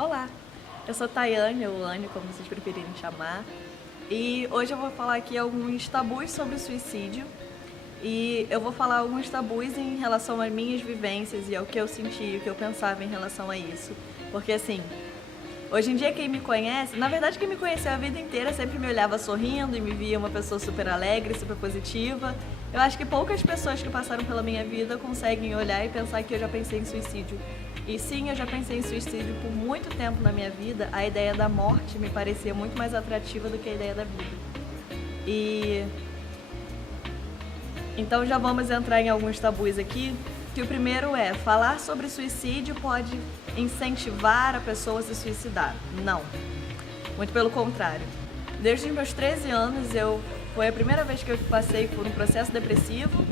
Olá, eu sou Tayane, ou Anne, como vocês preferirem chamar, e hoje eu vou falar aqui alguns tabus sobre o suicídio e eu vou falar alguns tabus em relação às minhas vivências e ao que eu senti, o que eu pensava em relação a isso, porque assim, hoje em dia quem me conhece, na verdade quem me conheceu a vida inteira sempre me olhava sorrindo e me via uma pessoa super alegre, super positiva. Eu acho que poucas pessoas que passaram pela minha vida conseguem olhar e pensar que eu já pensei em suicídio. E sim, eu já pensei em suicídio por muito tempo na minha vida. A ideia da morte me parecia muito mais atrativa do que a ideia da vida. E então já vamos entrar em alguns tabus aqui, que o primeiro é: falar sobre suicídio pode incentivar a pessoa a se suicidar. Não, muito pelo contrário. Desde os meus 13 anos, foi a primeira vez que eu passei por um processo depressivo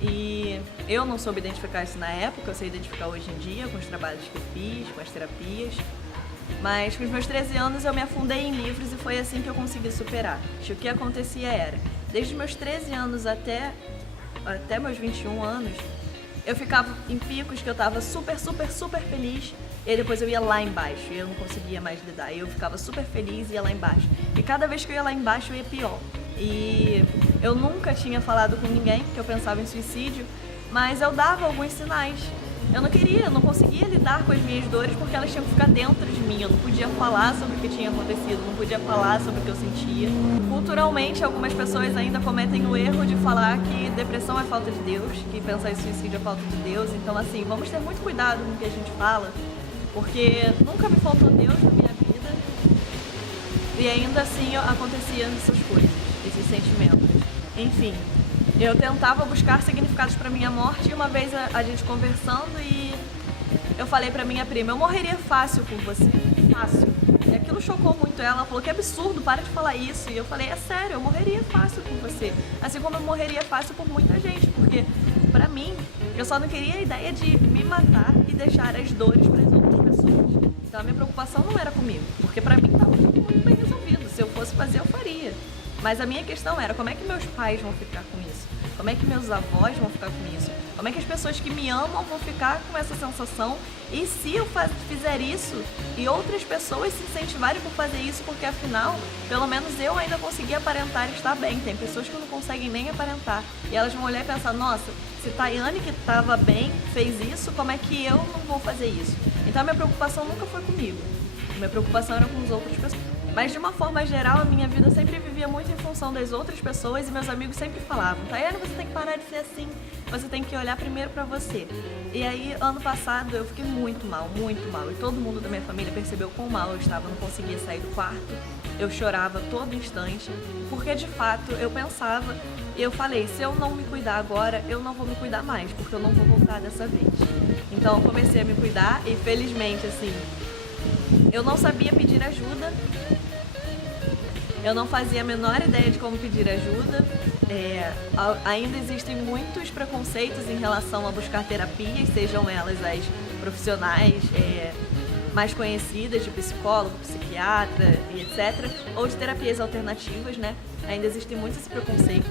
e eu não soube identificar isso na época, eu sei identificar hoje em dia com os trabalhos que eu fiz, com as terapias. Mas com os meus 13 anos eu me afundei em livros e foi assim que eu consegui superar. O que acontecia era, desde os meus 13 anos até meus 21 anos, eu ficava em picos que eu tava super feliz e aí depois eu ia lá embaixo e eu não conseguia mais lidar. E eu ficava super feliz e ia lá embaixo. E cada vez que eu ia lá embaixo eu ia pior. E eu nunca tinha falado com ninguém que eu pensava em suicídio, mas eu dava alguns sinais. Eu não conseguia lidar com as minhas dores porque elas tinham que ficar dentro de mim. Eu não podia falar sobre o que tinha acontecido, não podia falar sobre o que eu sentia. Culturalmente, algumas pessoas ainda cometem o erro de falar que depressão é falta de Deus, que pensar em suicídio é falta de Deus. Então, assim, vamos ter muito cuidado com o que a gente fala, porque nunca me faltou Deus na minha vida e ainda assim acontecia essas coisas, esses sentimentos. Enfim. Eu tentava buscar significados para minha morte e uma vez a gente conversando e eu falei para minha prima: eu morreria fácil por você, fácil. E aquilo chocou muito ela falou: que absurdo, para de falar isso. E eu falei: é sério, eu morreria fácil por você. Assim como eu morreria fácil por muita gente, porque para mim, eu só não queria a ideia de me matar e deixar as dores para as outras pessoas. Então a minha preocupação não era comigo, porque para mim estava tudo muito bem resolvido. Se eu fosse fazer, eu faria. Mas a minha questão era: como é que meus pais vão ficar com isso? Como é que meus avós vão ficar com isso? Como é que as pessoas que me amam vão ficar com essa sensação? E se eu fizer isso e outras pessoas se incentivarem por fazer isso, porque afinal, pelo menos eu ainda consegui aparentar estar bem. Tem pessoas que não conseguem nem aparentar. E elas vão olhar e pensar: nossa, se Tayane, que estava bem, fez isso, como é que eu não vou fazer isso? Então a minha preocupação nunca foi comigo. A minha preocupação era com as outras pessoas. Mas de uma forma geral, a minha vida sempre vivia muito em função das outras pessoas e meus amigos sempre falavam: Tayane, você tem que parar de ser assim, você tem que olhar primeiro pra você. E aí, ano passado, eu fiquei muito mal, e todo mundo da minha família percebeu quão mal eu estava, eu não conseguia sair do quarto, eu chorava todo instante, porque de fato eu pensava, e eu falei: se eu não me cuidar agora, eu não vou me cuidar mais, porque eu não vou voltar dessa vez. Então eu comecei a me cuidar e felizmente, assim, eu não sabia pedir ajuda. Eu não fazia a menor ideia de como pedir ajuda. Ainda existem muitos preconceitos em relação a buscar terapias, sejam elas as profissionais mais conhecidas, de psicólogo, psiquiatra e etc., ou de terapias alternativas, né? Ainda existe muito esse preconceito,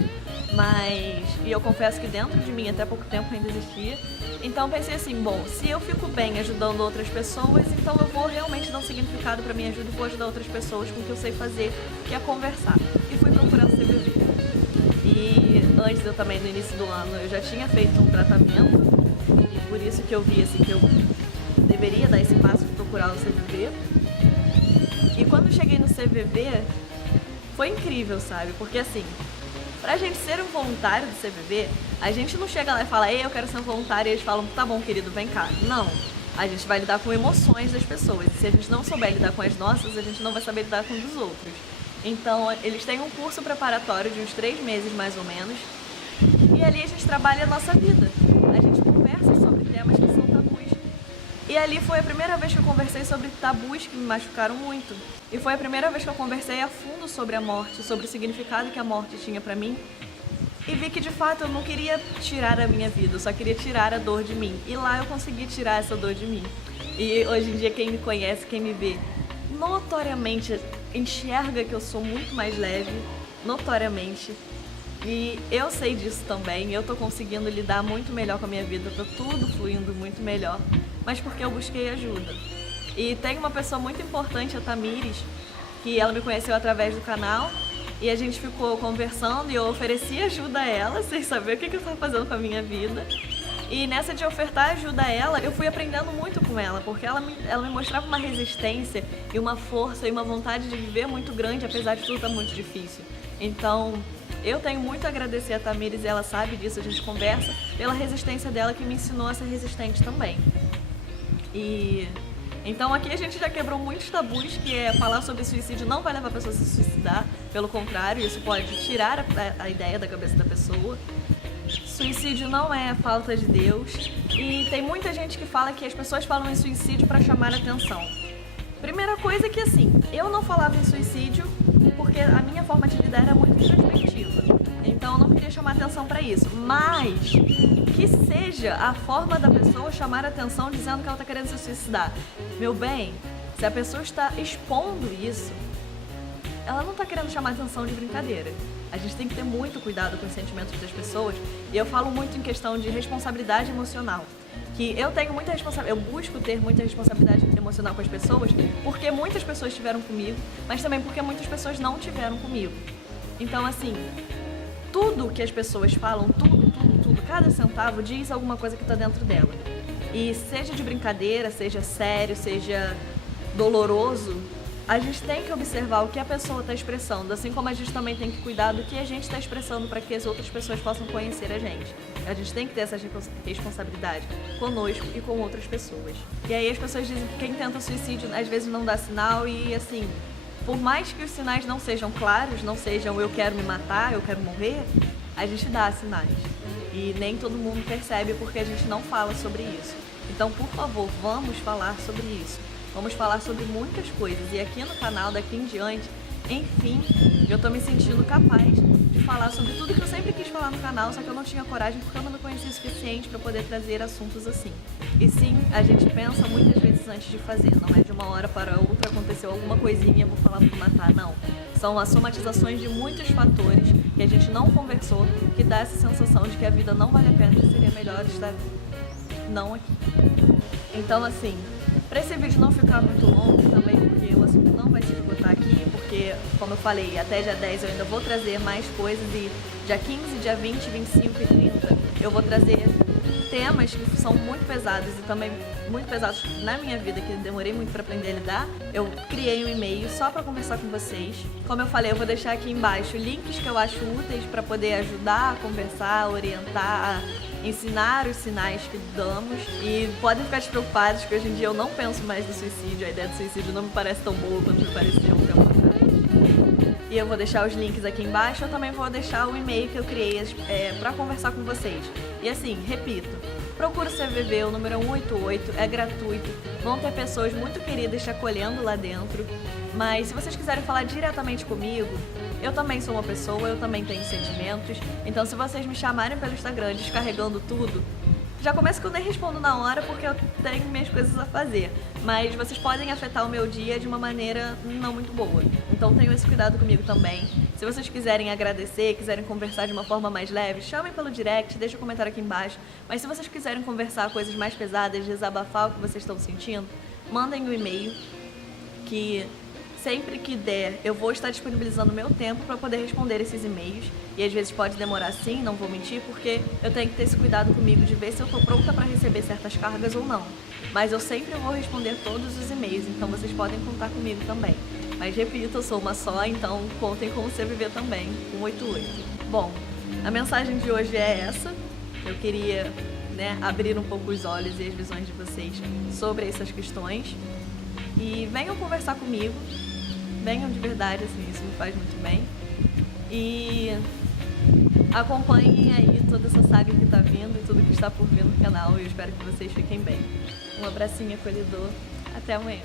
e eu confesso que dentro de mim até pouco tempo ainda existia. Então pensei assim: bom, se eu fico bem ajudando outras pessoas, então eu vou realmente dar um significado para minha ajuda e vou ajudar outras pessoas com o que eu sei fazer, que é conversar. E fui procurar o CVV. E antes, eu também, no início do ano, eu já tinha feito um tratamento, e por isso que eu vi assim, que eu deveria dar esse passo de procurar o CVV. E quando eu cheguei no CVV, foi incrível, sabe? Porque assim, pra gente ser um voluntário do CVV, a gente não chega lá e fala: ei, eu quero ser um voluntário, e eles falam: tá bom, querido, vem cá. Não, a gente vai lidar com emoções das pessoas, e se a gente não souber lidar com as nossas, a gente não vai saber lidar com as dos outros. Então, eles têm um curso preparatório de uns 3 meses, mais ou menos, e ali a gente trabalha a nossa vida. A gente conversa sobre temas que são tabus. E ali foi a primeira vez que eu conversei sobre tabus que me machucaram muito. E foi a primeira vez que eu conversei a fundo sobre a morte, sobre o significado que a morte tinha pra mim. E vi que de fato eu não queria tirar a minha vida, eu só queria tirar a dor de mim. E lá eu consegui tirar essa dor de mim. E hoje em dia quem me conhece, quem me vê, notoriamente enxerga que eu sou muito mais leve, notoriamente. E eu sei disso também, eu tô conseguindo lidar muito melhor com a minha vida, tá tudo fluindo muito melhor, mas porque eu busquei ajuda. E tem uma pessoa muito importante, a Tamires, que ela me conheceu através do canal e a gente ficou conversando e eu ofereci ajuda a ela, sem saber o que eu estava fazendo com a minha vida. E nessa de ofertar ajuda a ela, eu fui aprendendo muito com ela, porque ela me mostrava uma resistência e uma força e uma vontade de viver muito grande, apesar de tudo estar muito difícil. Então, eu tenho muito a agradecer a Tamires, e ela sabe disso, a gente conversa, pela resistência dela que me ensinou a ser resistente também. E então aqui a gente já quebrou muitos tabus, que é falar sobre suicídio não vai levar a pessoa a se suicidar, pelo contrário, isso pode tirar a ideia da cabeça da pessoa. Suicídio não é falta de Deus, e tem muita gente que fala que as pessoas falam em suicídio para chamar atenção. Primeira coisa é que assim, eu não falava em suicídio porque a minha forma de lidar era muito introspectiva, então eu não queria chamar atenção para isso, mas que seja a forma da pessoa chamar atenção dizendo que ela está querendo se suicidar. Meu bem, se a pessoa está expondo isso, ela não está querendo chamar atenção de brincadeira. A gente tem que ter muito cuidado com os sentimentos das pessoas, e eu falo muito em questão de responsabilidade emocional. Que eu tenho muita responsabilidade, eu busco ter muita responsabilidade emocional com as pessoas, porque muitas pessoas estiveram comigo, mas também porque muitas pessoas não tiveram comigo. Então, assim, tudo que as pessoas falam, tudo, cada centavo diz alguma coisa que está dentro dela. E seja de brincadeira, seja sério, seja doloroso, a gente tem que observar o que a pessoa está expressando, assim como a gente também tem que cuidar do que a gente está expressando para que as outras pessoas possam conhecer a gente. A gente tem que ter essa responsabilidade conosco e com outras pessoas. E aí as pessoas dizem que quem tenta suicídio às vezes não dá sinal, e assim, por mais que os sinais não sejam claros, não sejam eu quero me matar, eu quero morrer, a gente dá sinais. E nem todo mundo percebe porque a gente não fala sobre isso. Então, por favor, vamos falar sobre isso. Vamos falar sobre muitas coisas, e aqui no canal, daqui em diante, enfim, eu tô me sentindo capaz de falar sobre tudo que eu sempre quis falar no canal, só que eu não tinha coragem porque eu não me conhecia o suficiente para poder trazer assuntos assim. E sim, a gente pensa muitas vezes antes de fazer, não é de uma hora para outra aconteceu alguma coisinha, vou falar para matar, não. São as somatizações de muitos fatores que a gente não conversou, que dá essa sensação de que a vida não vale a pena e seria melhor estar não aqui. Então, assim, para esse vídeo não ficar muito longo também, porque o assunto não vai se esgotar aqui, porque, como eu falei, até dia 10 eu ainda vou trazer mais coisas, e dia 15, dia 20, 25 e 30 eu vou trazer temas que são muito pesados e também muito pesados na minha vida, que demorei muito para aprender a lidar. Eu criei um e-mail só para conversar com vocês. Como eu falei, eu vou deixar aqui embaixo links que eu acho úteis para poder ajudar a conversar, orientar, ensinar os sinais que damos. E podem ficar despreocupados que hoje em dia eu não penso mais no suicídio, a ideia do suicídio não me parece tão boa quanto me parecia um tempo atrás. E eu vou deixar os links aqui embaixo, eu também vou deixar o e-mail que eu criei para conversar com vocês. E assim, repito, procura o CVV, o número 188, é gratuito, vão ter pessoas muito queridas te acolhendo lá dentro, mas se vocês quiserem falar diretamente comigo, eu também sou uma pessoa, eu também tenho sentimentos, então se vocês me chamarem pelo Instagram descarregando tudo, já começa que eu nem respondo na hora porque eu tenho minhas coisas a fazer, mas vocês podem afetar o meu dia de uma maneira não muito boa, então tenham esse cuidado comigo também. Se vocês quiserem agradecer, quiserem conversar de uma forma mais leve, chamem pelo direct, deixem um comentário aqui embaixo, mas se vocês quiserem conversar coisas mais pesadas, desabafar o que vocês estão sentindo, mandem um e-mail, que sempre que der, eu vou estar disponibilizando meu tempo para poder responder esses e-mails. E às vezes pode demorar sim, não vou mentir, porque eu tenho que ter esse cuidado comigo de ver se eu estou pronta para receber certas cargas ou não. Mas eu sempre vou responder todos os e-mails, então vocês podem contar comigo também. Mas repito, eu sou uma só, então contem com o CVV também, 188. Bom, a mensagem de hoje é essa. Eu queria, abrir um pouco os olhos e as visões de vocês sobre essas questões. E venham conversar comigo, venham de verdade, assim, isso me faz muito bem. E acompanhem aí toda essa saga que tá vindo e tudo que está por vir no canal. Eu espero que vocês fiquem bem. Um abracinho acolhedor, até amanhã.